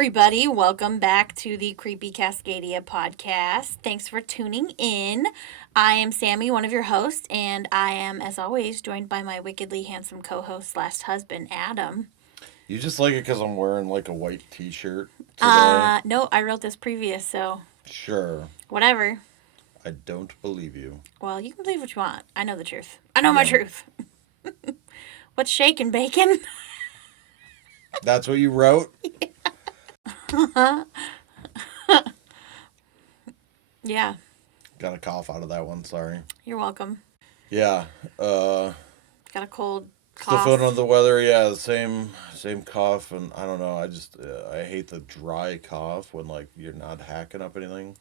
everybody. Welcome back to the Creepy Cascadia podcast. Thanks for tuning in. I am Sammy, one of your hosts, and I am, as always, joined by my wickedly handsome co-host slash husband, Adam. You just like it because I'm wearing like a white t-shirt today? No, I wrote this previous, so Sure. whatever. I don't believe you. Well, you can believe what you want. I know the truth. I know my Yeah. truth. What's shaking, bacon? That's what you wrote? Yeah, Got a cough out of that one, sorry. you're welcome. Yeah. Got a cold Still cough. feeling under the weather. Yeah, same cough, and I don't know. I hate the dry cough when like you're not hacking up anything.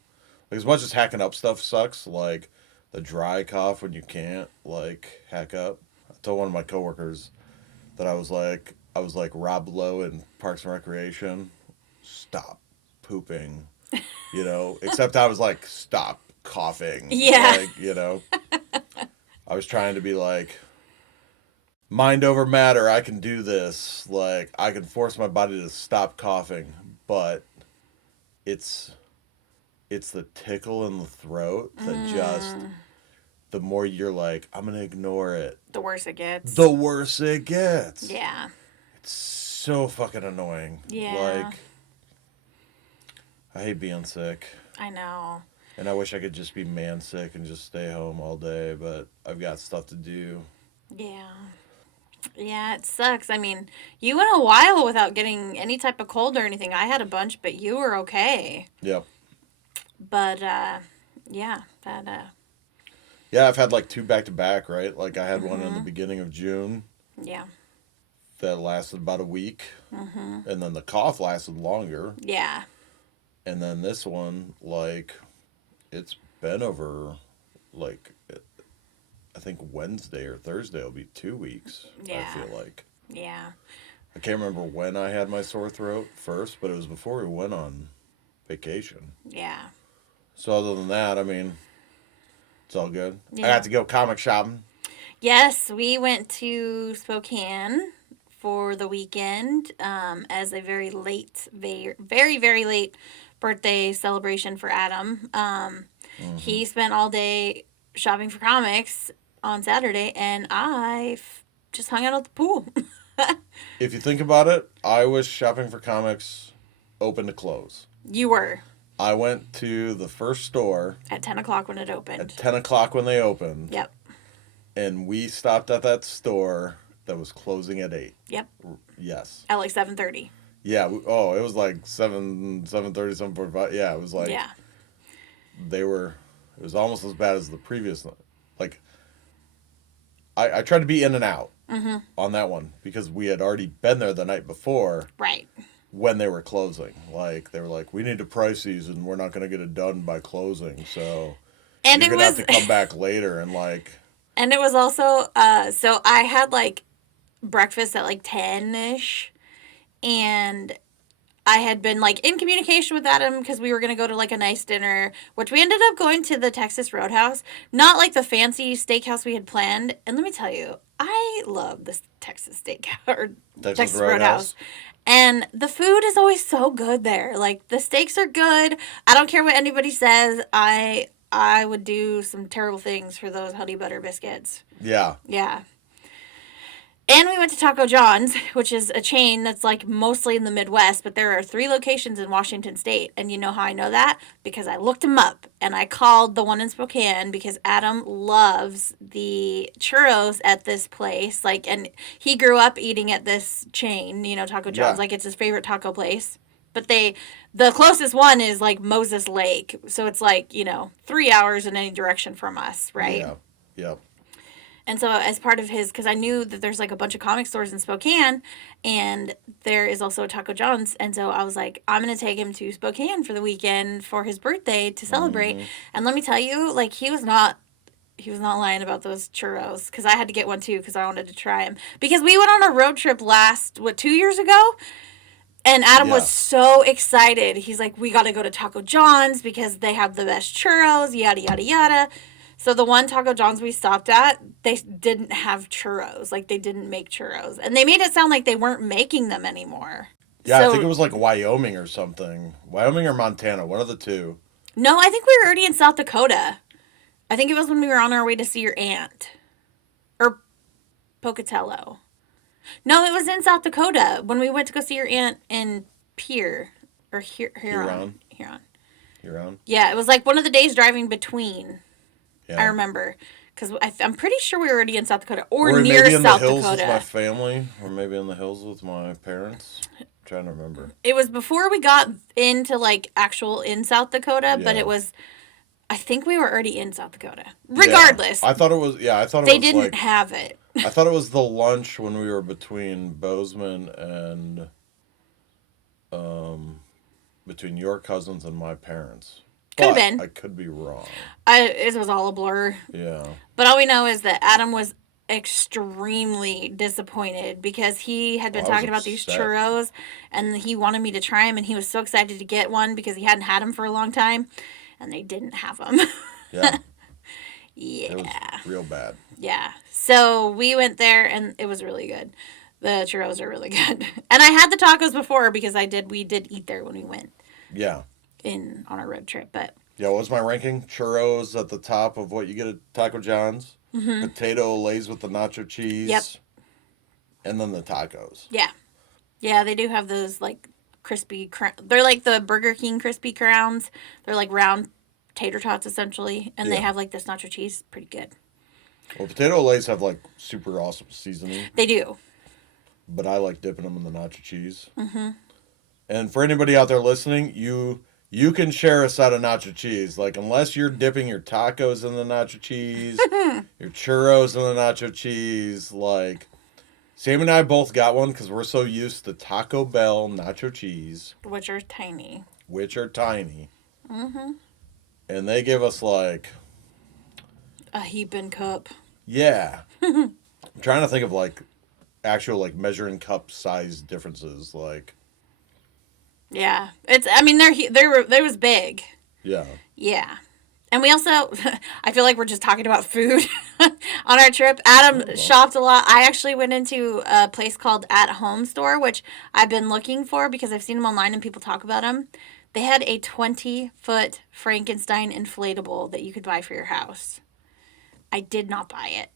Like as much as hacking up stuff sucks, like the dry cough when you can't like hack up. I told one of my coworkers that I was like Rob Lowe in Parks and Recreation. Stop pooping, Except I was like, stop coughing. Yeah. I was trying to be like, mind over matter. I can do this. Like, I can force my body to stop coughing, but it's it's the tickle in the throat that just the more you're like, I'm gonna ignore it, The worse it gets. the worse it gets. Yeah. It's so fucking annoying. Yeah. Like, I hate being sick. I know. And I wish I could just be man sick and just stay home all day, but I've got stuff to do. Yeah. Yeah, it sucks. I mean, you went a while without getting any type of cold or anything. I had a bunch, but you were okay. Yep. But yeah, Yeah, I've had like two back to back, right? Like I had one in the beginning of June yeah. that lasted about a week, and then the cough lasted longer, Yeah. and then this one, like, it's been over, like, I think Wednesday or Thursday will be 2 weeks. Yeah. I feel like Yeah. I can't remember when I had my sore throat first, but it was before we went on vacation. Yeah. So other than that, I mean, it's all good. I Yeah. got to go comic shopping. Yes, we went to Spokane for the weekend as a very late, very, very late birthday celebration for Adam. He spent all day shopping for comics on Saturday, and just hung out at the pool. If you think about it, I was shopping for comics open to close. You were I went to the first store at 10 o'clock when it at opened. 10 o'clock when they opened, Yep. and we stopped at that store that was closing at 8. Yep. Yes. At like 7:30. Yeah. It was like 7:30, 7:45. Yeah, it was like Yeah. it was almost as bad as the previous one. Like, I tried to be in and out on that one because we had already been there the night before Right. when they were closing. Like, they were like, we need to price these and we're not going to get it done by closing. So And you're it going to was have to come back later and, like, and it was also so I had like breakfast at like 10ish, and I had been like in communication with Adam because we were going to go to like a nice dinner, which we ended up going to the Texas Roadhouse, not like the fancy steakhouse we had planned. And let me tell you, I love this Texas steakhouse or Texas Roadhouse. And the food is always so good there. Like the steaks are good. I don't care what anybody says. I would do some terrible things for those honey butter biscuits. Yeah. Yeah. And we went to Taco John's, which is a chain that's like mostly in the Midwest, but there are 3 locations in Washington State. And you know how I know that? Because I looked them up and I called the one in Spokane because Adam loves the churros at this place. Like, and he grew up eating at this chain, Taco John's. Yeah. Like, it's his favorite taco place. But the closest one is like Moses Lake. So it's like, 3 hours in any direction from us, right? Yeah. Yeah. And so, as part of his, because I knew that there's like a bunch of comic stores in Spokane, and there is also a Taco John's, and so I was like, I'm gonna take him to Spokane for the weekend for his birthday to celebrate. And let me tell you, like he was not lying about those churros because I had to get one too because I wanted to try them because we went on a road trip 2 years ago. And Adam Yeah. was so excited. He's like, we got to go to Taco John's because they have the best churros, yada, yada, yada. So the one Taco John's we stopped at, they didn't have churros. Like, they didn't make churros. And they made it sound like they weren't making them anymore. Yeah, I So think it was like Wyoming or something. Wyoming or Montana, one of the two. no, I think we were already in South Dakota. I think it was when we were on our way to see your aunt. Or Pocatello. No, it was in South Dakota when we went to go see your aunt in Pierre or Huron. Huron. Huron. Huron. Yeah, it was like one of the days driving between. I Yeah. remember because I'm pretty sure we were already in South Dakota or Or near maybe in the South hills with my Dakota. family, or maybe in the hills with my parents. I'm trying to remember. It was before we got into like actual in South Dakota, but Yeah. it was. I think we were already in South Dakota. Yeah. Regardless, I thought it was. Yeah, I thought it they was didn't like. have it. I thought it was the lunch when we were between Bozeman and between your cousins and my parents. Could have But been. I could be wrong. It was all a blur. Yeah. But all we know is that Adam was extremely disappointed because he had been Well, I was talking about these upset. churros and he wanted me to try them and he was so excited to get one because he hadn't had them for a long time and they didn't have them. Yeah. Yeah. It was real bad. Yeah. So we went there and it was really good. The churros are really good. And I had the tacos before because we did eat there when we went Yeah. in on our road trip, but Yeah, what was my ranking? Churros at the top of what you get at Taco John's. Potato Lays with the nacho cheese. Yep. And then the tacos. yeah. Yeah, they do have those like they're like the Burger King crispy crowns. They're like round tater tots essentially, and they Yeah. have like this nacho cheese, pretty good. Well, Potato Lays have like super awesome seasoning, They do. but I like dipping them in the nacho cheese. Mm-hmm. And for anybody out there listening, you can share a side of nacho cheese. Like, unless you're dipping your tacos in the nacho cheese, your churros in the nacho cheese, like, Sam and I both got one because we're so used to Taco Bell nacho cheese, Which are tiny. which are tiny. Mm-hmm. And they give us, like, A heaping cup. yeah. I'm trying to think of, like, actual, like, measuring cup size differences. Like, Yeah. I mean they was big. yeah. Yeah. And we also, I feel like we're just talking about food on our trip. Adam shopped a lot. I actually went into a place called At Home Store, which I've been looking for because I've seen them online and people talk about them. They had a 20-foot Frankenstein inflatable that you could buy for your house. I did not buy it.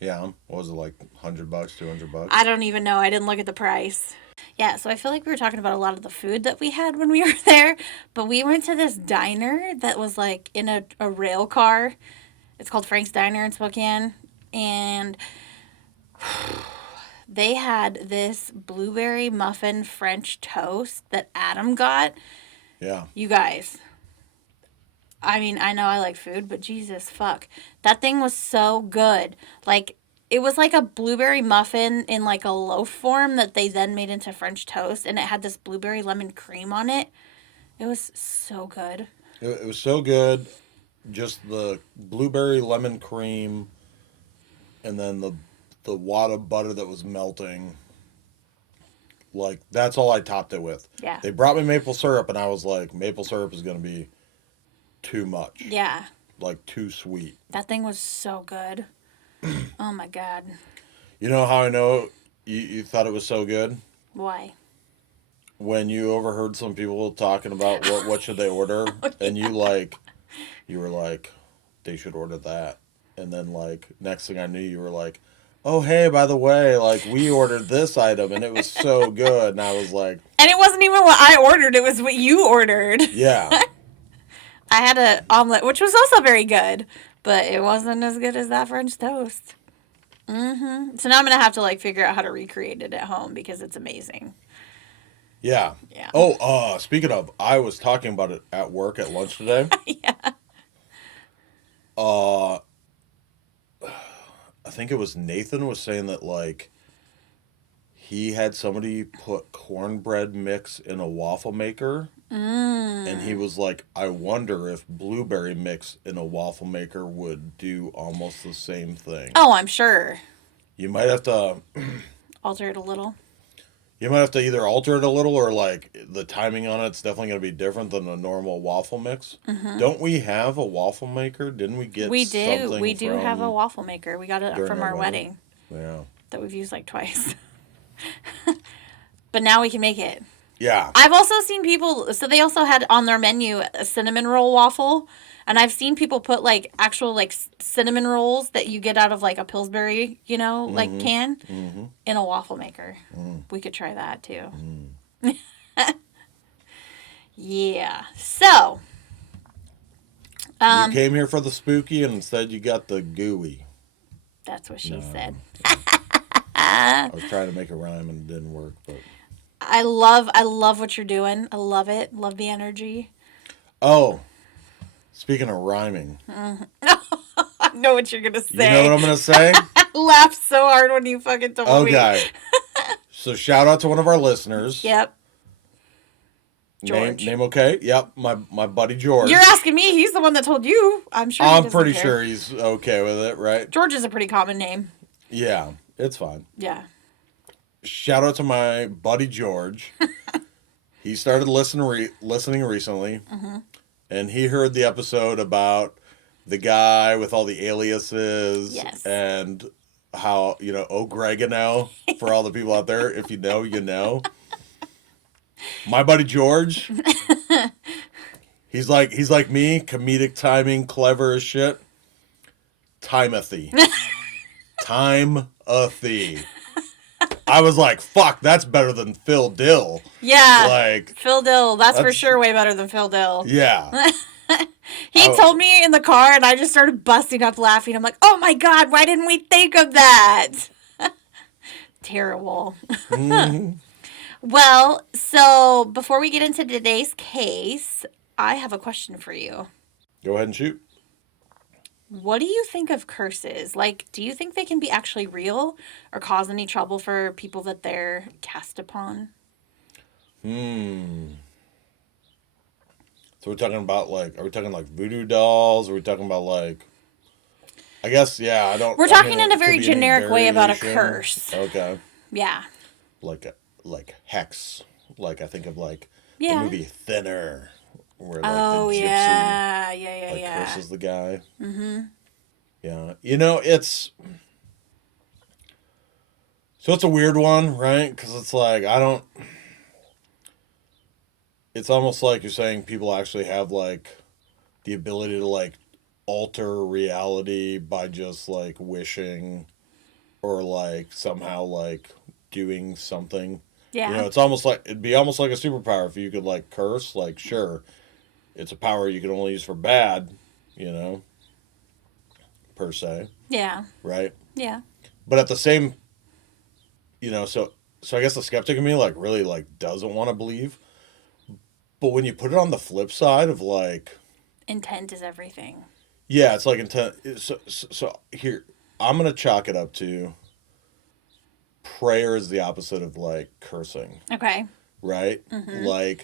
Yeah. What was it, like, $100, $200? I don't even know. I didn't look at the price. Yeah, so I feel like we were talking about a lot of the food that we had when we were there, but we went to this diner that was like in a rail car. It's called Frank's Diner in Spokane, and they had this blueberry muffin French toast that Adam got. Yeah. You guys, I mean, I know I like food, but Jesus fuck. That thing was so good. Like, it was like a blueberry muffin in like a loaf form that they then made into French toast, and it had this blueberry lemon cream on it. It was so good. It was so good. Just the blueberry lemon cream, and then the wad of butter that was melting. Like, that's all I topped it with. Yeah. They brought me maple syrup, and I was like, maple syrup is going to be too much. Yeah. Like, too sweet. That thing was so good. Oh my God. You know how I know you thought it was so good? Why? When you overheard some people talking about what should they order, and you were like, they should order that. And then, like, next thing I knew, you were like, oh, hey, by the way, like, we ordered this item, and it was so good. And I was like, And it wasn't even what I ordered, it was what you ordered. yeah. I had an omelet, which was also very good, but it wasn't as good as that French toast. So now I'm going to have to, like, figure out how to recreate it at home because it's amazing. Yeah. Yeah. Oh, speaking of, I was talking about it at work at lunch today. Yeah. I think it was Nathan was saying that, like, he had somebody put cornbread mix in a waffle maker. And he was like, I wonder if blueberry mix in a waffle maker would do almost the same thing. Oh, I'm sure. You might have to Alter it a little. either alter it a little, or like the timing on it's definitely going to be different than a normal waffle mix. Don't we have a waffle maker? Didn't we get We do. something We do have a from- waffle maker. We got it during from our our wedding Yeah. that we've used like twice. But now we can make it. Yeah. I've also seen people, so they also had on their menu a cinnamon roll waffle. And I've seen people put like actual like cinnamon rolls that you get out of like a Pillsbury, like Mm-hmm. can Mm-hmm. in a waffle maker. Mm. We could try that too. Mm. Yeah. So, You um, came here for the spooky, and instead you got the gooey. that's what she said. No. I was trying to make a rhyme and it didn't work, but I love what you're doing. I love it. Love the energy. oh, speaking of rhyming, I know what you're gonna you know what say. I'm gonna say? I laughed so hard when you fucking told me. Okay. So shout out to one of our listeners. Yep. Name George. name okay? Yep, my buddy George. You're asking me. He's the one that told you. I'm sure. He I'm doesn't pretty care. sure he's okay with it, right? George is a pretty common name. Yeah, it's fine. Yeah. Shout out to my buddy George. He started listening recently, and he heard the episode about the guy with all the aliases Yes. and how O'Gregano for all the people out there. If you know, you know. My buddy George, he's like me, comedic timing, clever as shit. Timothy. Timothy. I was like, fuck, that's better than Phil Dill. Yeah. Like, Phil Dill. That's for that's- sure way better than Phil Dill. yeah. He Oh. told me in the car, and I just started busting up laughing. I'm like, oh my God, why didn't we think of that? Terrible. Mhm. Well, so before we get into today's case, I have a question for you. Go ahead and shoot. What do you think of curses? Like, do you think they can be actually real or cause any trouble for people that they're cast upon? So we're talking about are we talking like voodoo dolls? Are we talking about I guess, yeah, I don't. We're I talking mean, in a it could very be any generic way about a variation. curse. Okay. Yeah. Like hex. I think of the Yeah. movie Thinner, where Oh, the gypsy yeah. curses the guy. Mm-hmm. Yeah. It's a weird one, right? Because it's I don't. It's almost like you're saying people actually have the ability to alter reality by just wishing or somehow doing something. Yeah. It's almost it'd be almost like a superpower if you could curse. Sure, it's a power you can only use for bad, per se, Yeah. right? Yeah. But at the same, so I guess the skeptic in me really doesn't want to believe. But when you put it on the flip side of Intent is everything. yeah, it's intent. So here, I'm gonna chalk it up to prayer is the opposite of cursing, Okay. right? Mm-hmm.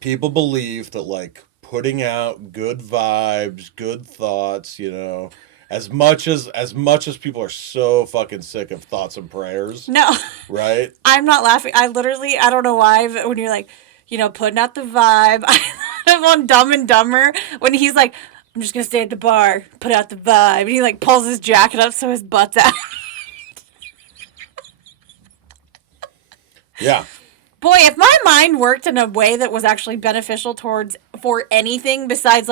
People believe that putting out good vibes, good thoughts, as much as people are so fucking sick of thoughts and prayers, No, right? I'm not laughing. I don't know why, but when you're putting out the vibe, I thought of on Dumb and Dumber when he's like, I'm just going to stay at the bar, put out the vibe. And he pulls his jacket up so his butt's out. Yeah. Boy, if my mind worked in a way that was actually beneficial for anything besides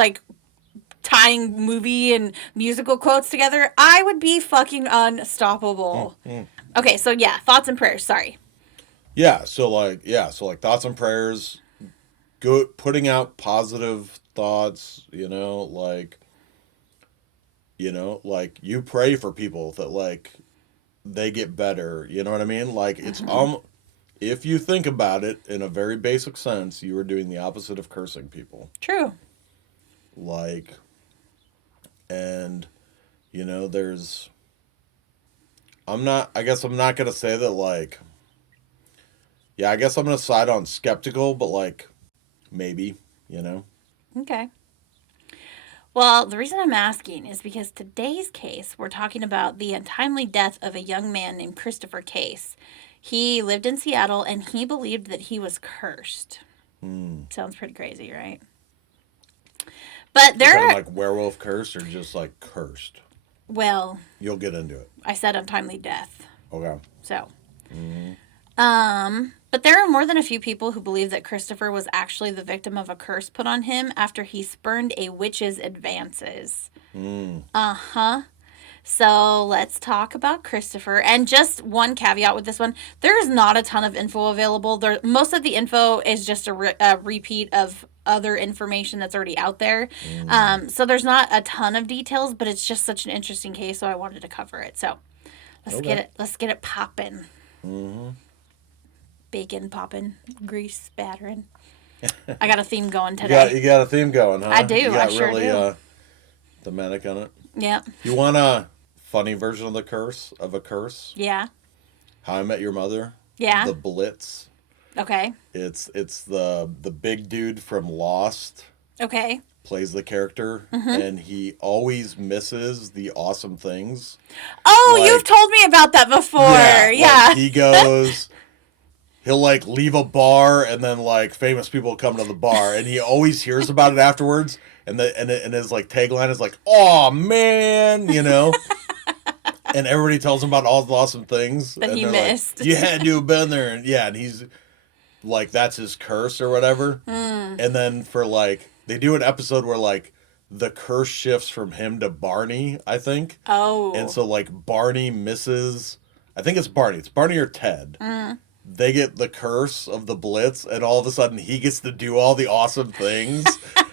tying movie and musical quotes together, I would be fucking unstoppable. Okay, so yeah, thoughts and prayers. Sorry. Yeah, so thoughts and prayers, good putting out positive thoughts, you pray for people that they get better, you know what I mean? It's if you think about it in a very basic sense, you are doing the opposite of cursing people. True. And there's I guess I'm not gonna say that yeah, I guess I'm gonna side on skeptical, but maybe, Okay. Well, the reason I'm asking is because today's case, we're talking about the untimely death of a young man named Christopher Case. He lived in Seattle and he believed that he was cursed. Sounds pretty crazy, right? But You're there talking werewolf curse or just cursed? well, You'll get into it. I said untimely death. Okay. So, um, But there are more than a few people who believe that Christopher was actually the victim of a curse put on him after he spurned a witch's advances. Mm. Uh huh. So let's talk about Christopher. And just one caveat with this one: there is not a ton of info available. Most of the info is just a repeat of other information that's already out there. Mm. So there's not a ton of details, but it's just such an interesting case, so I wanted to cover it. So let's get Okay. it. Let's get it popping. Mm-hmm. Bacon popping, grease spattering. I got a theme going You got today. you got a theme going, huh? I do. You I got sure really do. thematic on it. Yeah. You want a funny version of the curse of a curse? Yeah. How I Met Your Mother. Yeah. The Blitz. Okay. It's the big dude from Lost Okay. plays the character, Mm-hmm. and he always misses the awesome things. Oh, you've Like, told me about that before. Yeah. like he goes. He'll like leave a bar, and then like famous people come to the bar, and he always hears about it afterwards. And his like tagline is like, "Oh man," and everybody tells him about all the awesome things, That and he they're like, missed. "You had to have been there," and yeah, and he's like, that's his curse or whatever. Mm. And then for like, they do an episode where like the curse shifts from him to Barney, I think, and Oh. so like Barney misses. I think it's Barney. It's Barney or Ted. Mm. They get the curse of the Blitz, and all of a sudden he gets to do all the awesome things,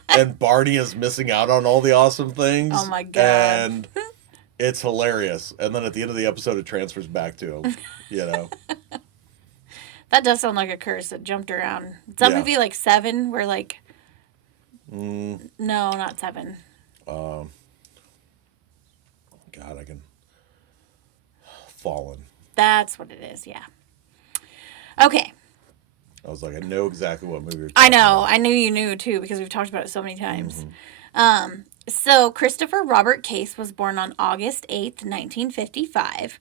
and Barney is missing out on all the awesome things. Oh my God. And it's hilarious. And then at the end of the episode, it transfers back to him. You know, That does sound like a curse that jumped around. Is that Yeah. movie like Seven? Where like mm, no, not Seven. um, God, I can Fallen. That's what it is. Yeah. Okay. I was like, I know exactly what movie you're I talking know. about. I knew you knew too because we've talked about it so many times. Mhm. So Christopher Robert Case was born on August 8th, 1955.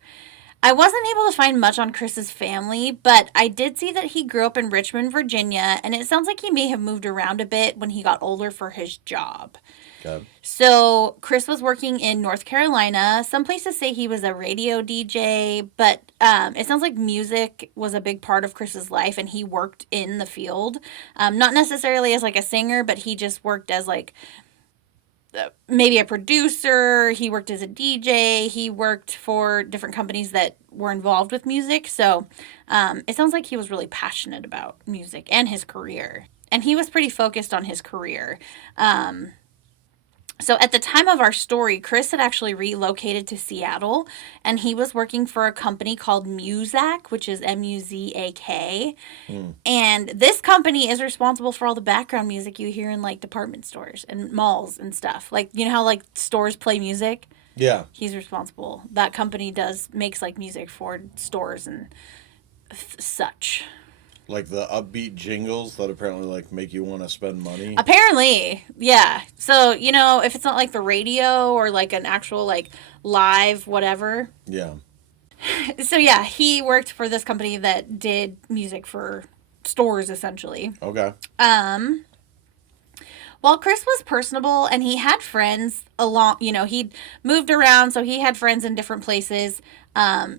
I wasn't able to find much on Chris's family, but I did see that he grew up in Richmond, Virginia, and it sounds like he may have moved around a bit when he got older for his job. Okay. So Chris was working in North Carolina. Some places say he was a radio DJ, but it sounds like music was a big part of Chris's life, and he worked in the field. Not necessarily as like a singer, but he just worked as like maybe a producer. He worked as a DJ. He worked for different companies that were involved with music. So it sounds like he was really passionate about music and his career. And he was pretty focused on his career. So at the time of our story, Chris had actually relocated to Seattle, and he was working for a company called Muzak, which is Muzak. Hmm. And this company is responsible for all the background music you hear in like department stores and malls and stuff. Like, you know how like stores play music? Yeah. He's responsible. That company makes like music for stores and such. Like the upbeat jingles that apparently like make you want to spend money. Apparently, yeah. So, you know, if it's not like the radio or like an actual like live whatever. Yeah. So, yeah, he worked for this company that did music for stores essentially. Okay. While Chris was personable and he had friends along, you know, he'd moved around, so he had friends in different places.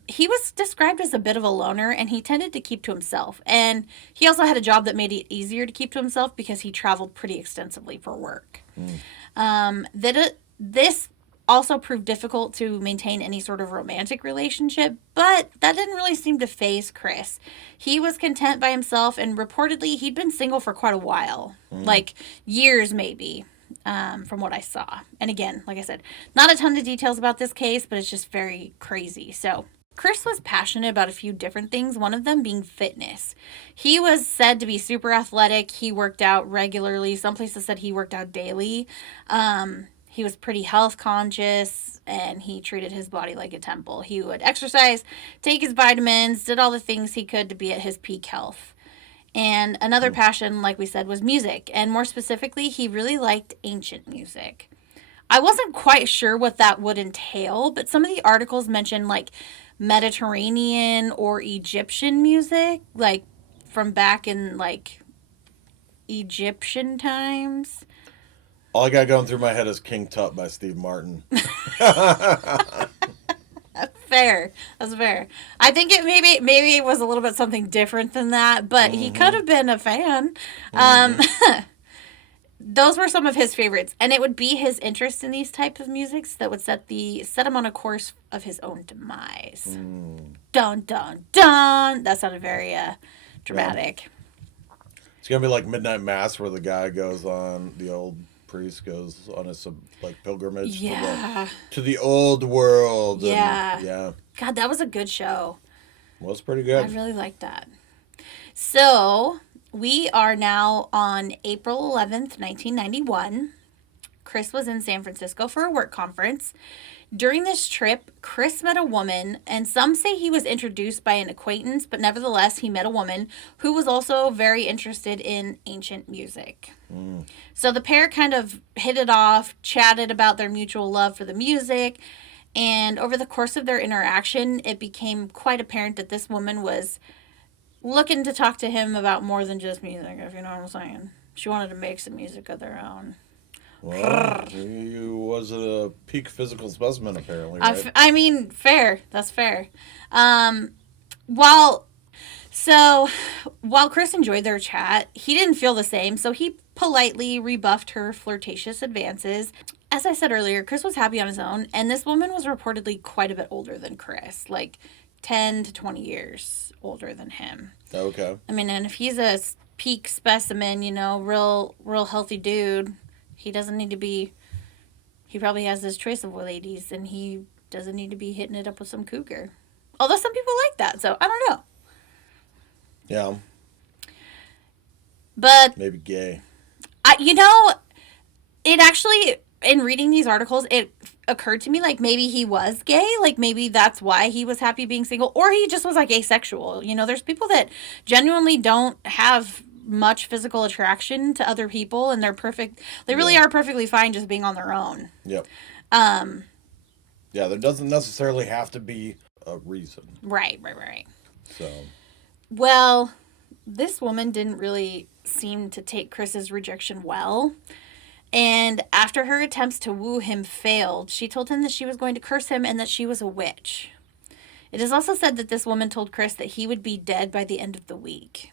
He was described as a bit of a loner, and he tended to keep to himself. And he also had a job that made it easier to keep to himself because he traveled pretty extensively for work. This also proved difficult to maintain any sort of romantic relationship, but that didn't really seem to faze Chris. He was content by himself, and reportedly, he'd been single for quite a while, like years maybe, from what I saw. And again, like I said, not a ton of details about this case, but it's just very crazy. So, Chris was passionate about a few different things, one of them being fitness. He was said to be super athletic. He worked out regularly. Some places said he worked out daily. He was pretty health conscious, and he treated his body like a temple. He would exercise, take his vitamins, did all the things he could to be at his peak health. And another passion, like we said, was music. And more specifically, he really liked ancient music. I wasn't quite sure what that would entail, but some of the articles mentioned like Mediterranean or Egyptian music, like from back in like Egyptian times. All I got going through my head is King Tut by Steve Martin. Fair. That's fair. I think it maybe it was a little bit something different than that, but he could Mm-hmm. have been a fan. Um, Mm-hmm. those were some of his favorites, and it would be his interest in these type of musics that would set him on a course of his own demise. Mm. Dun dun dun. That sounded very Yeah. dramatic. It's gonna be like Midnight Mass, where the guy goes on the old priest goes on his like pilgrimage Yeah. to the old world, and Yeah. yeah, God, that was a good show. was pretty I good. really liked that. So, we are now on April 11th, 1991. Chris was in San Francisco for a work conference. During this trip, Chris met a woman, and some say he was introduced by an acquaintance, but nevertheless, he met a woman who was also very interested in ancient music. Mm. So the pair kind of hit it off, chatted about their mutual love for the music, and over the course of their interaction, it became quite apparent that this woman was looking to talk to him about more than just music, if you know what I'm saying. She wanted to make some music of their own. Well, he was a peak physical specimen, apparently, I, right? I mean, fair. That's fair. Um, while so while Chris enjoyed their chat, he didn't feel the same, so he politely rebuffed her flirtatious advances. As I said earlier, Chris was happy on his own, and this woman was reportedly quite a bit older than Chris, like 10 to 20 years older than him. Okay. I mean, and if he's a peak specimen, real healthy dude, he doesn't need to be. He probably has his choice of ladies, and he doesn't need to be hitting it up with some cougar. Although some people like that, so I don't know. Yeah, But maybe gay. it actually, in reading these articles, it occurred to me like maybe he was gay, like maybe that's why he was happy being single, or he just was like asexual. There's people that genuinely don't have much physical attraction to other people, and they really Yeah. are perfectly fine just being on their own. Yep. Um, Yeah, there doesn't necessarily have to be a reason. right. So, Well, this woman didn't really seem to take Chris's rejection well. And after her attempts to woo him failed, she told him that she was going to curse him and that she was a witch. It is also said that this woman told Chris that he would be dead by the end of the week.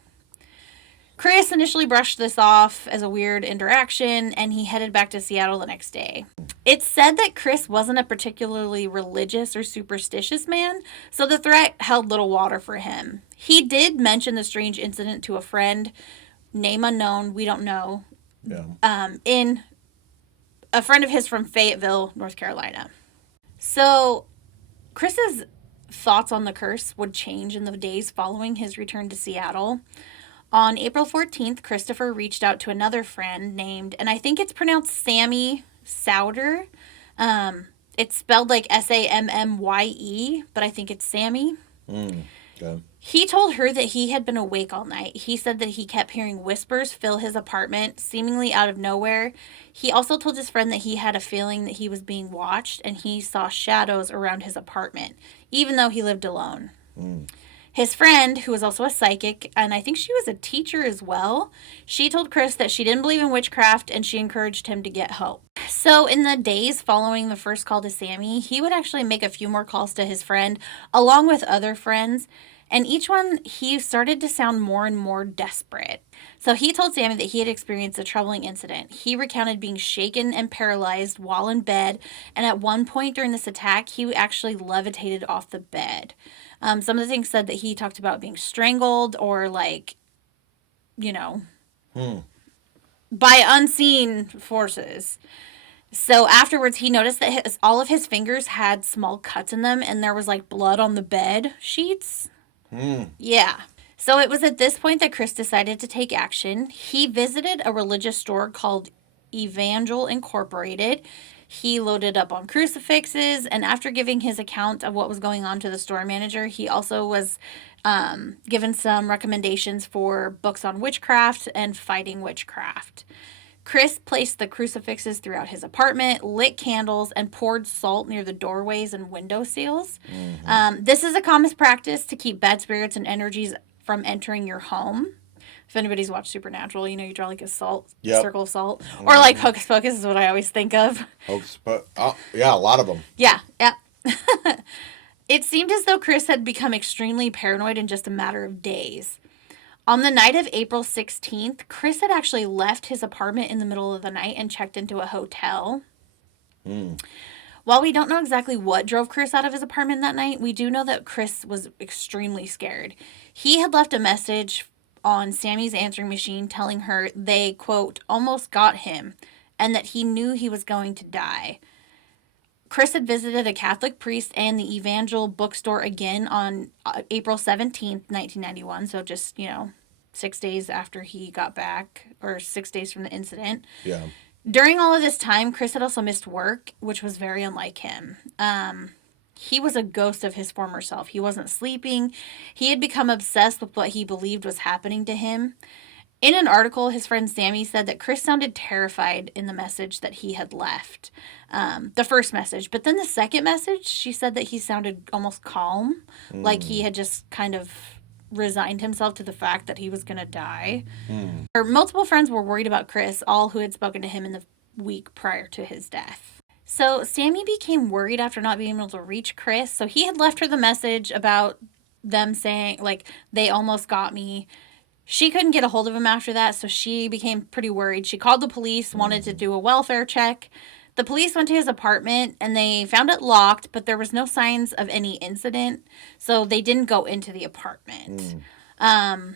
Chris initially brushed this off as a weird interaction, and he headed back to Seattle the next day. It's said that Chris wasn't a particularly religious or superstitious man, so the threat held little water for him. He did mention the strange incident to a friend, name unknown, we don't know, yeah. in a friend of his from Fayetteville, North Carolina. So, Chris's thoughts on the curse would change in the days following his return to Seattle. On April 14th, Christopher reached out to another friend named, and I think it's pronounced Sammy Sauter. It's spelled like Sammye, but I think it's Sammy. Mm. Okay. He told her that he had been awake all night. He said that he kept hearing whispers fill his apartment, seemingly out of nowhere. He also told his friend that he had a feeling that he was being watched and he saw shadows around his apartment, even though he lived alone. Mm. His friend, who was also a psychic, and I think she was a teacher as well, she told Chris that she didn't believe in witchcraft and she encouraged him to get help. So, in the days following the first call to Sammy, he would actually make a few more calls to his friend, along with other friends, and each one he started to sound more and more desperate. So, he told Sammy that he had experienced a troubling incident. He recounted being shaken and paralyzed while in bed, and at one point during this attack, he actually levitated off the bed. Some of the things said that he talked about being strangled or like, you know, Hmm. by unseen forces. So afterwards, he noticed that all of his fingers had small cuts in them and there was like blood on the bed sheets. Hmm. Yeah. So it was at this point that Chris decided to take action. He visited a religious store called Evangel Incorporated. He loaded up on crucifixes, and after giving his account of what was going on to the store manager, he also was given some recommendations for books on witchcraft and fighting witchcraft. Chris placed the crucifixes throughout his apartment, lit candles, and poured salt near the doorways and window sills. Mm-hmm. This is a common practice to keep bad spirits and energies from entering your home. If anybody's watched Supernatural, you draw like a Yep. circle of salt. Or like Hocus Pocus is what I always think of. Hocus, but yeah, a lot of them. Yeah. It seemed as though Chris had become extremely paranoid in just a matter of days. On the night of April 16th, Chris had actually left his apartment in the middle of the night and checked into a hotel. Mm. While we don't know exactly what drove Chris out of his apartment that night, we do know that Chris was extremely scared. He had left a message on Sammy's answering machine telling her they, quote, almost got him, and that he knew he was going to die. Chris had visited a Catholic priest and the Evangel bookstore again on April 17th, 1991. So just, 6 days after he got back, or 6 days from the incident. Yeah. During all of this time, Chris had also missed work, which was very unlike him. He was a ghost of his former self. He wasn't sleeping. He had become obsessed with what he believed was happening to him. In an article, his friend Sammy said that Chris sounded terrified in the message that he had left. The first message. But then the second message, she said that he sounded almost calm, like he had just kind of resigned himself to the fact that he was going to die. Multiple friends were worried about Chris, all who had spoken to him in the week prior to his death. So Sammy became worried after not being able to reach Chris. So he had left her the message about them saying, like, they almost got me. She couldn't get a hold of him after that, so she became pretty worried. She called the police, wanted to do a welfare check. The police went to his apartment and they found it locked, but there was no signs of any incident, so they didn't go into the apartment. And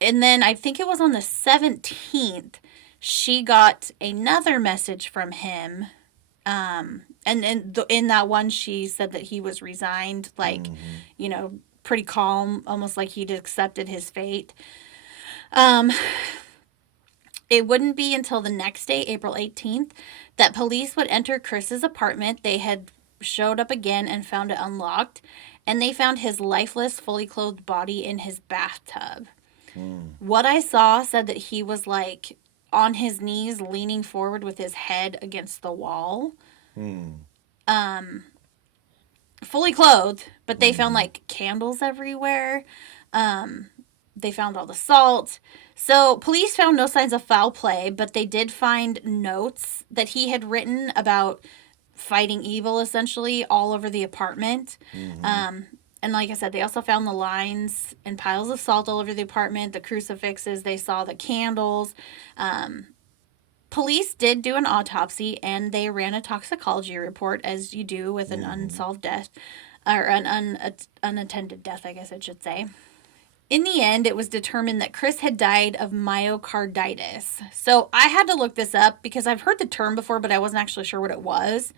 then I think it was on the 17th, she got another message from him. And in that one, she said that he was resigned, like, pretty calm, almost like he'd accepted his fate. It wouldn't be until the next day, April 18th, that police would enter Chris's apartment. They had showed up again and found it unlocked, and they found his lifeless, fully clothed body in his bathtub. What I saw said that he was like on his knees, leaning forward with his head against the wall. Fully clothed, but they found like candles everywhere. They found all the salt. So police found no signs of foul play, but they did find notes that he had written about fighting evil, essentially, all over the apartment. And like I said, they also found the lines and piles of salt all over the apartment, the crucifixes. They saw the candles. Police did do an autopsy, and they ran a toxicology report, as you do with an unsolved death, or an unattended death, I guess I should say. In the end, it was determined that Chris had died of myocarditis. So I had to look this up because I've heard the term before, but I wasn't actually sure what it was.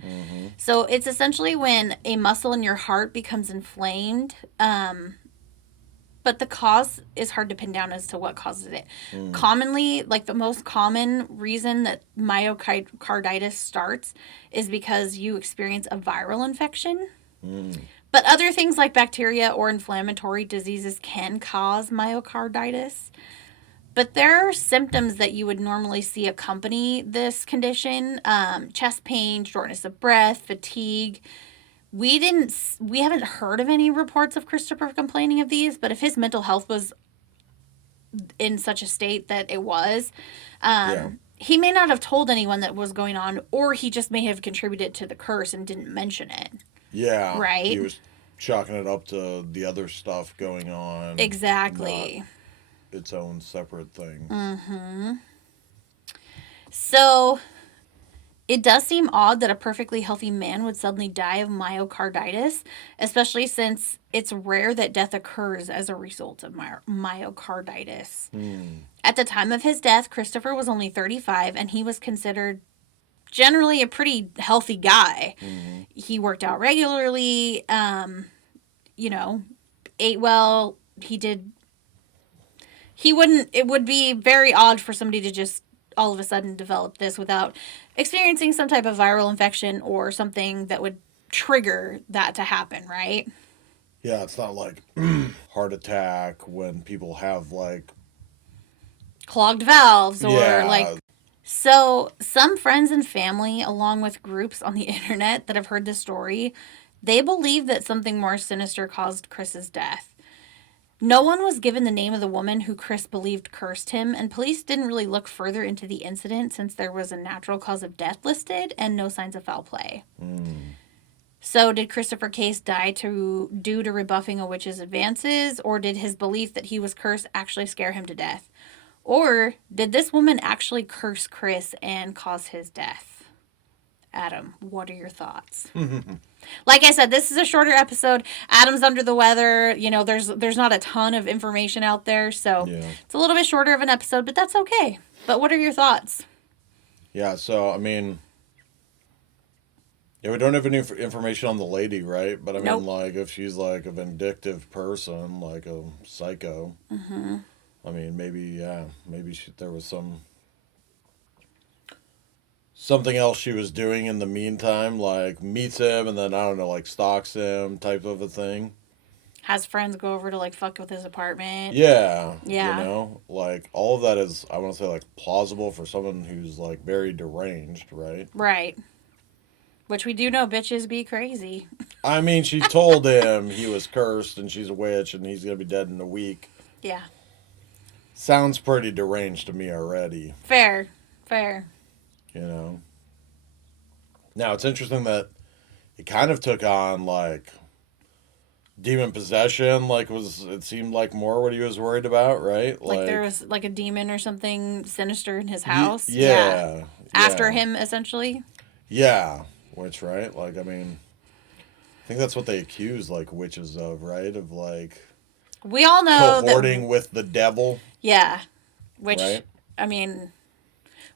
So it's essentially when a muscle in your heart becomes inflamed. But the cause is hard to pin down as to what causes it. Commonly, like the most common reason that myocarditis starts is because you experience a viral infection. But other things like bacteria or inflammatory diseases can cause myocarditis. But there are symptoms that you would normally see accompany this condition: chest pain, shortness of breath, fatigue. We haven't heard of any reports of Christopher complaining of these, but if his mental health was in such a state that it was, he may not have told anyone that was going on, or he just may have contributed to the curse and didn't mention it. Yeah. Right? He was chalking it up to the other stuff going on. Exactly. Not its own separate thing. So it does seem odd that a perfectly healthy man would suddenly die of myocarditis, especially since it's rare that death occurs as a result of myocarditis. At the time of his death, Christopher was only 35, and he was considered generally a pretty healthy guy. He worked out regularly, ate well. It would be very odd for somebody to just all of a sudden develop this without experiencing some type of viral infection or something that would trigger that to happen, right? Yeah, it's not like heart attack when people have like Clogged valves or Yeah. like. So some friends and family, along with groups on the internet that have heard this story, they believe that something more sinister caused Chris's death. No one was given the name of the woman who Chris believed cursed him, and police didn't really look further into the incident since there was a natural cause of death listed and no signs of foul play. So, did Christopher Case die due to rebuffing a witch's advances, or did his belief that he was cursed actually scare him to death? Or did this woman actually curse Chris and cause his death? Adam, what are your thoughts? Like I said, this is a shorter episode. Adam's under the weather. You know, there's not a ton of information out there, so Yeah. it's a little bit shorter of an episode, but that's okay. But what are your thoughts? Yeah, so, I mean, yeah, we don't have any information on the lady, right? But I mean, Nope. like, if she's like a vindictive person, like a psycho, I mean, maybe, yeah, maybe there was something else she was doing in the meantime, like meets him and then, I don't know, like stalks him type of a thing. Has friends go over to like fuck with his apartment. Yeah, Yeah. like all of that is, I want to say, like plausible for someone who's like very deranged, right? Right. Which we do know bitches be crazy. I mean, she told him he was cursed and she's a witch and he's gonna be dead in a week. Yeah. Sounds pretty deranged to me already, Fair. Fair. you know. Now it's interesting that it kind of took on like demon possession, like it seemed like more what he was worried about, right? Like there was like a demon or something sinister in his y- house. yeah, After yeah, him, essentially. yeah. Which, right? Like, I mean, I think that's what they accuse like witches of, right? Of like We all know cohorting that. with the devil, Yeah. Which, right? I mean,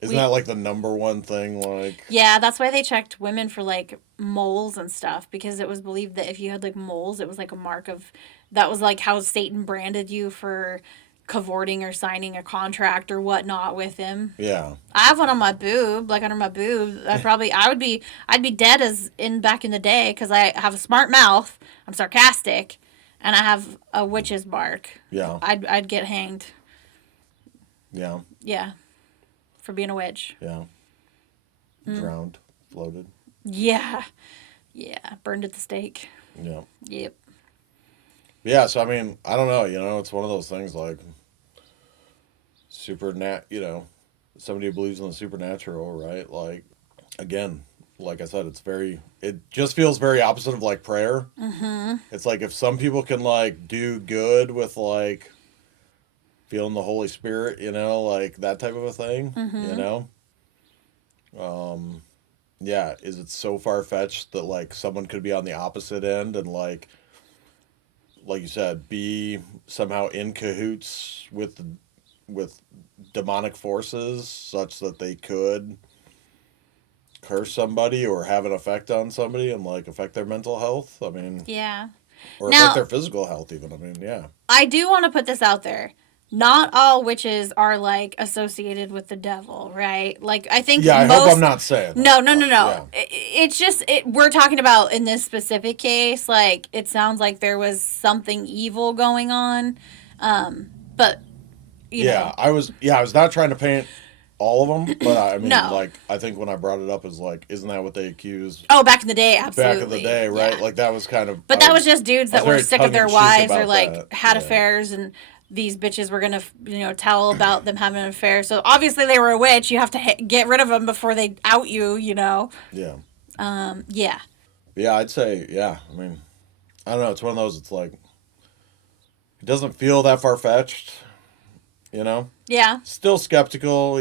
Isn't we. that like the number one thing? Like, Yeah, that's why they checked women for like moles and stuff because it was believed that if you had like moles, it was like a mark of. That was like how Satan branded you for cavorting or signing a contract or whatnot with him. yeah, I have one on my boob, like under my boob. I'd be dead as in back in the day because I have a smart mouth. I'm sarcastic, and I have a witch's mark. yeah, I'd get hanged. yeah, Yeah, for being a witch. yeah. Drowned, floated. Yeah, yeah, burned at the stake. Yeah. Yep. Yeah, so I mean, I don't know, it's one of those things like somebody who believes in the supernatural, right? Like, again, like I said, it just feels very opposite of like prayer. Mm-hmm. It's like if some people can like do good with like feeling the Holy Spirit, like that type of a thing, Mm-hmm. Um, yeah, is it so far fetched that like someone could be on the opposite end and like you said, be somehow in cahoots with demonic forces such that they could curse somebody or have an effect on somebody and like affect their mental health. I mean, Yeah. or affect Now, their physical health even. I mean, yeah. I do want to put this out there. Not all witches are like associated with the devil, right? Like I think Yeah, I hope I'm most. not saying that. No, no, no, Yeah. no. It's just we're talking about in this specific case. Like it sounds like there was something evil going on, but you know, I was not trying to paint all of them, but I mean, no. like, I think when I brought it up is like, isn't that what they accused Oh, back in the day, back in the absolutely. day, right? Yeah. Like that was kind of, But that was just dudes I was that were very sick of their tongue-in-cheek wives or about like that. had Yeah. affairs, and these bitches were gonna tell about them having an affair. So obviously they were a witch. You have to get rid of them before they out you. Yeah. Yeah. Yeah, I'd say, yeah. I mean, I don't know. It's one of those, it's like, it doesn't feel that far fetched, you know? Yeah. Still skeptical,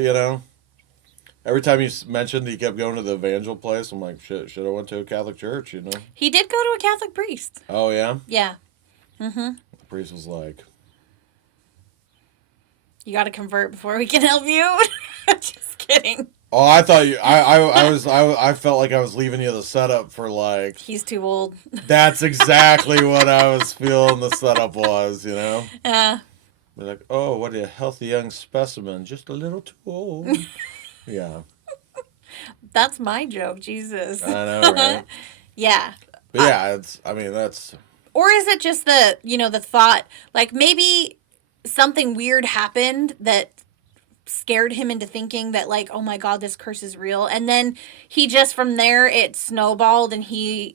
Every time you mentioned he kept going to the evangel place, I'm like, shit, should have went to a Catholic church. He did go to a Catholic priest. Oh, yeah? Yeah. Mm-hmm. The priest was like, You got to convert before we can help you. Just kidding. oh, I thought I felt like I was leaving you the setup for like, He's too old. that's exactly what I was feeling the setup was, Yeah. Be like, oh, what a healthy young specimen, just a little too old. Yeah, That's my joke, Jesus. I know, right? Yeah. But yeah, I mean, that's, Or is it just the thought, like maybe something weird happened that scared him into thinking that, like, oh my God, this curse is real. And then he just, from there, it snowballed and the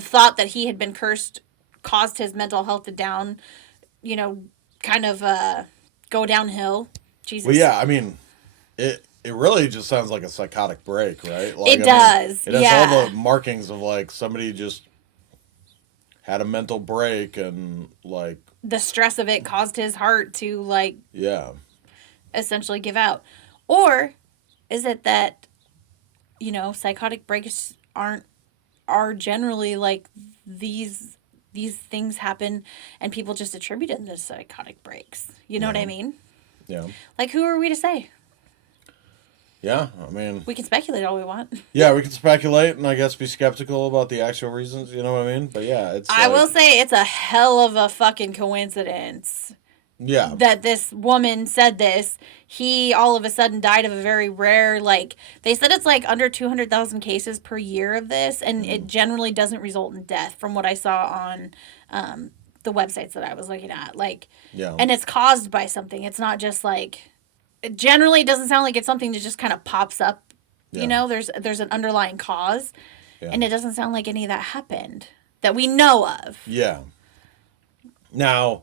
thought that he had been cursed caused his mental health to kind of go downhill. Jesus. well, yeah, I mean, it it really just sounds like a psychotic break, right? Like, It does, it has yeah. all the markings of like somebody just had a mental break and like, The stress of it caused his heart to like yeah, essentially give out. Or is it that, psychotic breaks are generally like these things happen and people just attribute them to psychotic breaks. You know what I yeah, mean? yeah, Like, who are we to say? yeah. I mean, We can speculate all we want. yeah, we can speculate and I guess be skeptical about the actual reasons. You know what I mean? But yeah, it's I will like, say it's a hell of a fucking coincidence yeah, that this woman said this. He all of a sudden died of a very rare, like, they said it's like under 200,000 cases per year of this, and it generally doesn't result in death from what I saw on the websites that I was looking at. Like, yeah, and it's caused by something. It's not just like, it generally doesn't sound like it's something that just kind of pops up. yeah, There's an underlying cause, yeah, and it doesn't sound like any of that happened that we know of. yeah. Now,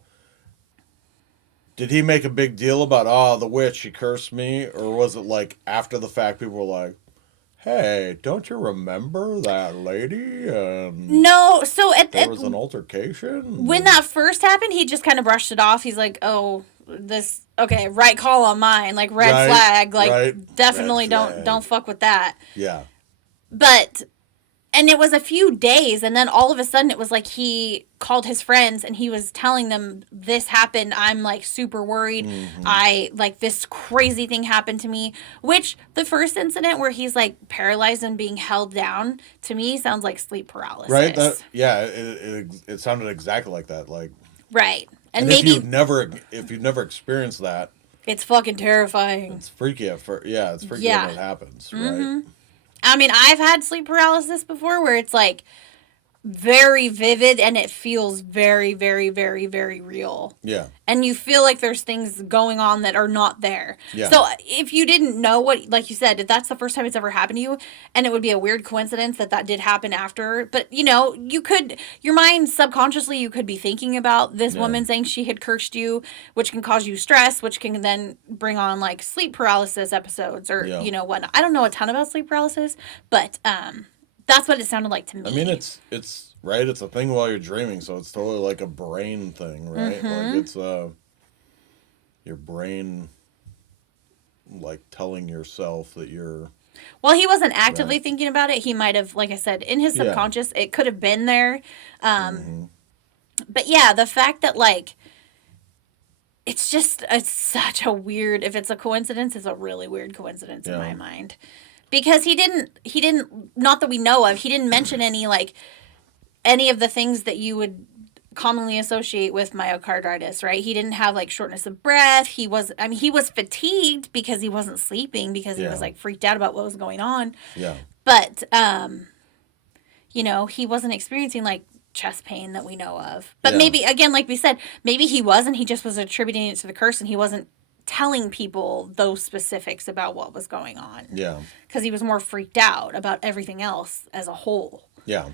did he make a big deal about, oh, the witch, she cursed me? Or was it like after the fact, people were like, hey, don't you remember that lady? And No, so there was an altercation? when that first happened, he just kind of brushed it off. He's like, "Oh, this okay, right call on mine, like red Right, flag, like right. definitely Red don't flag. don't fuck with that." Yeah, But and it was a few days, and then all of a sudden it was like he called his friends and he was telling them this happened. I'm like super worried. I like this crazy thing happened to me. Which the first incident where he's like paralyzed and being held down to me sounds like sleep paralysis. right. That yeah, it sounded exactly like that. Like, Right. And and maybe if you've never experienced that, it's fucking terrifying. it's freaky at first. Yeah, it's freaky Yeah. when it happens, right? I mean, I've had sleep paralysis before where it's like very vivid and it feels very, very, very, very real. Yeah, And you feel like there's things going on that are not there. yeah, So if you didn't know what, like you said, if that's the first time it's ever happened to you, and it would be a weird coincidence that that did happen after, but you could, your mind subconsciously, you could be thinking about this yeah, woman saying she had cursed you, which can cause you stress, which can then bring on like sleep paralysis episodes or, yeah. whatnot. I don't know a ton about sleep paralysis, but that's what it sounded like to me. I mean, it's right. It's a thing while you're dreaming, so it's totally like a brain thing, right? Like it's your brain like telling yourself that you're Well, he wasn't actively right. thinking about it. He might have, like I said, in his Yeah. subconscious, it could have been there. Hmm. But yeah, the fact that like it's such a weird. If it's a coincidence, it's a really weird coincidence in Yeah. my mind. Because he didn't not that we know of, he didn't mention any of the things that you would commonly associate with myocarditis, right? He didn't have like shortness of breath. He was fatigued because he wasn't sleeping because he Yeah. was like freaked out about what was going on. Yeah. But he wasn't experiencing like chest pain that we know of. But Yeah. maybe again, like we said, maybe he was and he just was attributing it to the curse and he wasn't telling people those specifics about what was going on Yeah. because he was more freaked out about everything else as a whole. Yeah.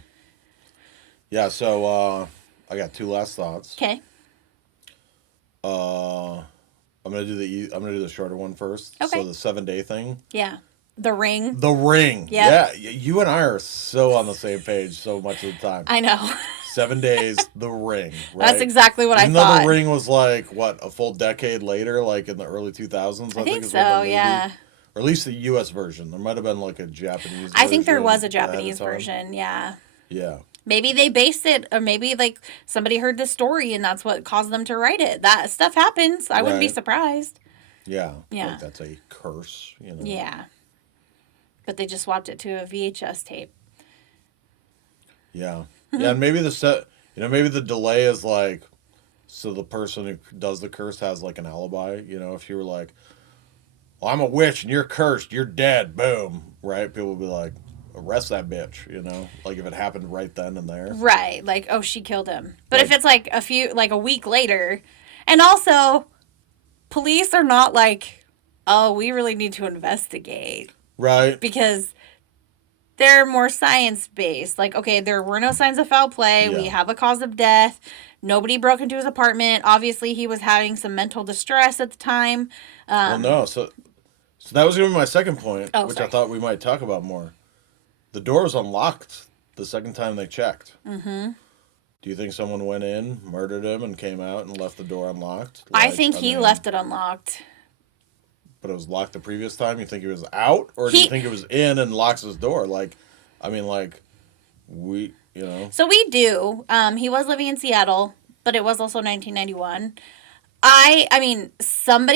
Yeah. So I got two last thoughts. Okay. I'm gonna do the shorter one first. Okay. So the 7-day thing. Yeah. The ring. The ring. Yep. Yeah. You and I are so on the same page so much of the time. I know. 7 days. The ring. Right? That's exactly what Even I thought. though the ring was like what, a full decade later, like in the early 2000s. I think is when the so, movie- yeah. Or at least the U.S. version. There might have been like a Japanese. I think there version was a ahead of Japanese time. version, yeah. Yeah. Maybe they based it, or maybe like somebody heard this story and that's what caused them to write it. That stuff happens. I wouldn't be Right. surprised. Yeah. Yeah. Like that's a curse. Yeah. But they just swapped it to a VHS tape. Yeah. Yeah, and maybe maybe the delay is like, so the person who does the curse has like an alibi. If you were like, well, I'm a witch and you're cursed, you're dead, boom, right? People would be like, arrest that bitch, like if it happened right then and there. Right. Like, oh, she killed him. But if Like- it's like a week later, and also police are not like, oh, we really need to investigate Right. because they're more science based. Like, okay, there were no signs of foul play. We Yeah. have a cause of death. Nobody broke into his apartment. Obviously, he was having some mental distress at the time. Well, no. So So that was going to be my second point, Oh, which I sorry. thought we might talk about more. The door was unlocked the second time they checked. Mm-hmm. Do you think someone went in, murdered him, and came out and left the door unlocked? I think he left it unlocked. But it was locked the previous time. You think he was out, or do you He think it was in and locks his door? Like, I mean, like we, you know, So we do. He was living in Seattle, but it was also 1991. I mean,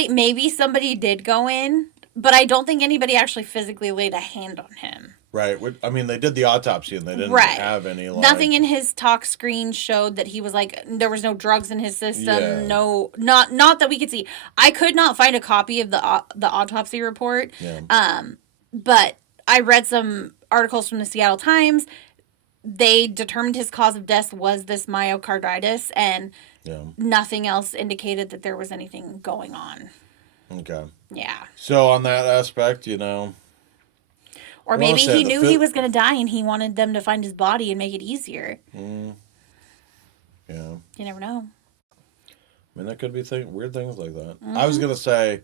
maybe somebody did go in, but I don't think anybody actually physically laid a hand on him. right? I mean, they did the autopsy and they didn't Right. have any like Nothing in his talk screen showed that he was like there was no drugs in his system. Yeah. No, not that we could see. I could not find a copy of the autopsy report. Yeah. But I read some articles from the Seattle Times. They determined his cause of death was this myocarditis, and Yeah. nothing else indicated that there was anything going on. Okay. Yeah. So on that aspect, you know, Or I wanna maybe say he the knew fifth- he was going to die and he wanted them to find his body and make it easier. yeah. You never know. I mean, that could be weird things like that. I was gonna say,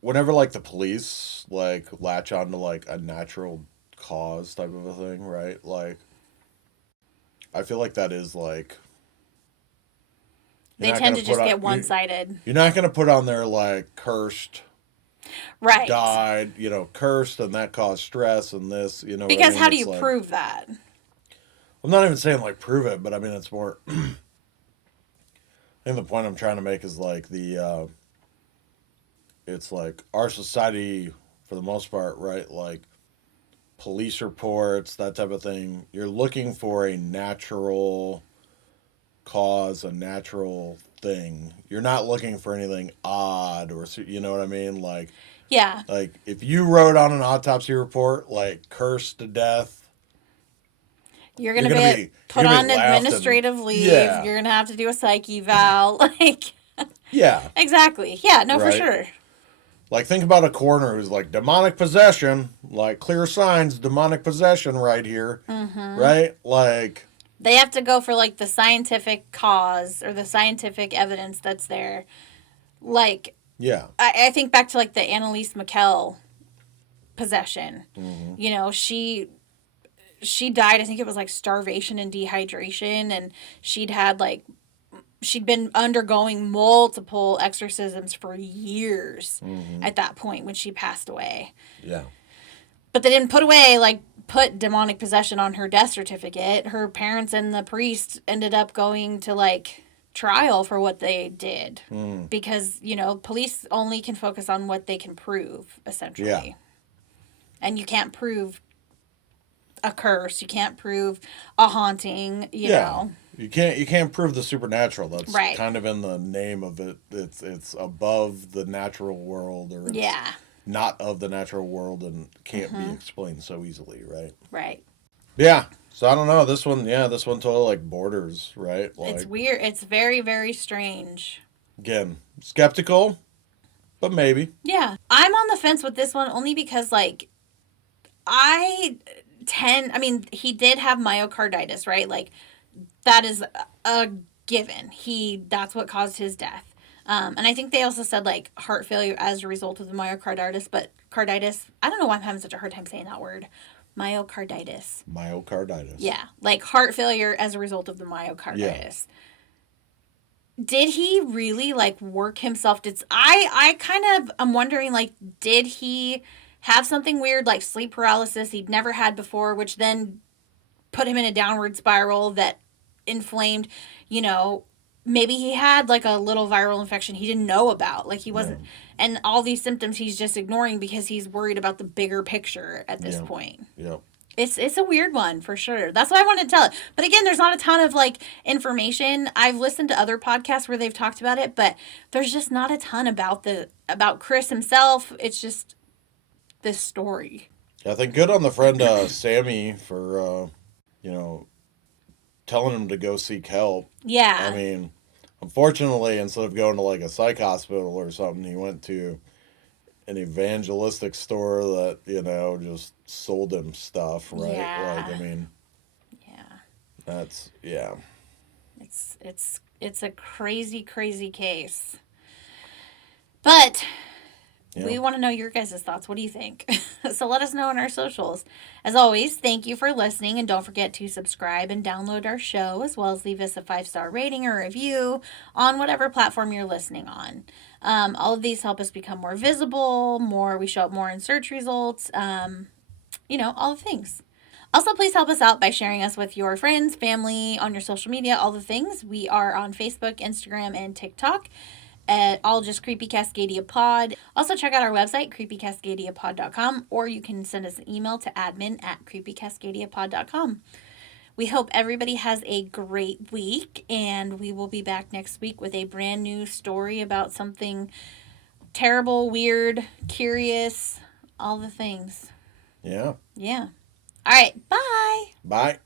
whenever like the police like latch onto like a natural cause type of a thing, right? Like, I feel like that is like They tend to just get one-sided. You're not gonna put on there like cursed, Right. died, you know, cursed, and that caused stress and this, you know. what I Because mean? how do It's you like- prove that? I'm not even saying like prove it, but I mean it's more. I think the point I'm trying to make is like it's like our society for the most part, right? Like police reports, that type of thing. You're looking for a natural cause, a natural thing. You're not looking for anything odd or you know what I mean? Yeah. Like if you wrote on an autopsy report like cursed to death, You're gonna, You're gonna be be- put you're gonna on be laughed and- administrative leave. Yeah. You're gonna have to do a psych eval. Like, yeah. exactly. Yeah, no, for Right. sure. Like think about a coroner who's like demonic possession, like clear signs, demonic possession right here, right? Like They have to go for like the scientific cause or the scientific evidence that's there. Like, yeah, I think back to like the Annalise McKell possession. You know, she died, I think it was like starvation and dehydration, and she'd been undergoing multiple exorcisms for years at that point when she passed away. yeah, But they didn't put demonic possession on her death certificate. Her parents and the priest ended up going to like trial for what they did because, you know, police only can focus on what they can prove, essentially. Yeah. And you can't prove a curse, you can't prove a haunting, you know. You can't prove the supernatural. That's Right. kind of in the name of it. It's above the natural world, or it's Yeah. not of the natural world and can't be explained so easily, right? Right. Yeah. So I don't know. This one totally like borders, right? Like It's weird. It's very, very strange. again, skeptical, but maybe. Yeah. I'm on the fence with this one only because, like, he did have myocarditis, right? Like, that is a given. That's what caused his death. And I think they also said, like, heart failure as a result of the myocarditis, but carditis, I don't know why I'm having such a hard time saying that word. Myocarditis. Myocarditis. Yeah. Like, heart failure as a result of the myocarditis. Did he really like work himself? I kind of am wondering, like, did he have something weird like sleep paralysis he'd never had before, which then put him in a downward spiral that inflamed, you know, maybe he had like a little viral infection he didn't know about, like he wasn't, and all these symptoms he's just ignoring because he's worried about the bigger picture at this point. Yep. It's a weird one for sure. That's why I wanted to tell it. But again, there's not a ton of like information. I've listened to other podcasts where they've talked about it, but there's just not a ton about Chris himself. It's just this story. I think good on the friend Sammy for you know, telling him to go seek help. Yeah. I mean, unfortunately, instead of going to like a psych hospital or something, he went to an evangelistic store that, you know, just sold him stuff, right? Yeah. Like, I mean, that's It's a crazy, crazy case. But We want to know your guys' thoughts. What do you think? So let us know on our socials. As always, thank you for listening, and don't forget to subscribe and download our show, as well as leave us a 5-star rating or review on whatever platform you're listening on. All of these help us become more visible, we show up more in search results, all the things. Also, please help us out by sharing us with your friends, family, on your social media, all the things. We are on Facebook, Instagram, and TikTok at all just Creepy Cascadia Pod. Also, check out our website, creepycascadiapod.com, or you can send us an email to admin@creepycascadiapod.com. We hope everybody has a great week, and we will be back next week with a brand new story about something terrible, weird, curious, all the things. Yeah. Yeah. All right. Bye. Bye.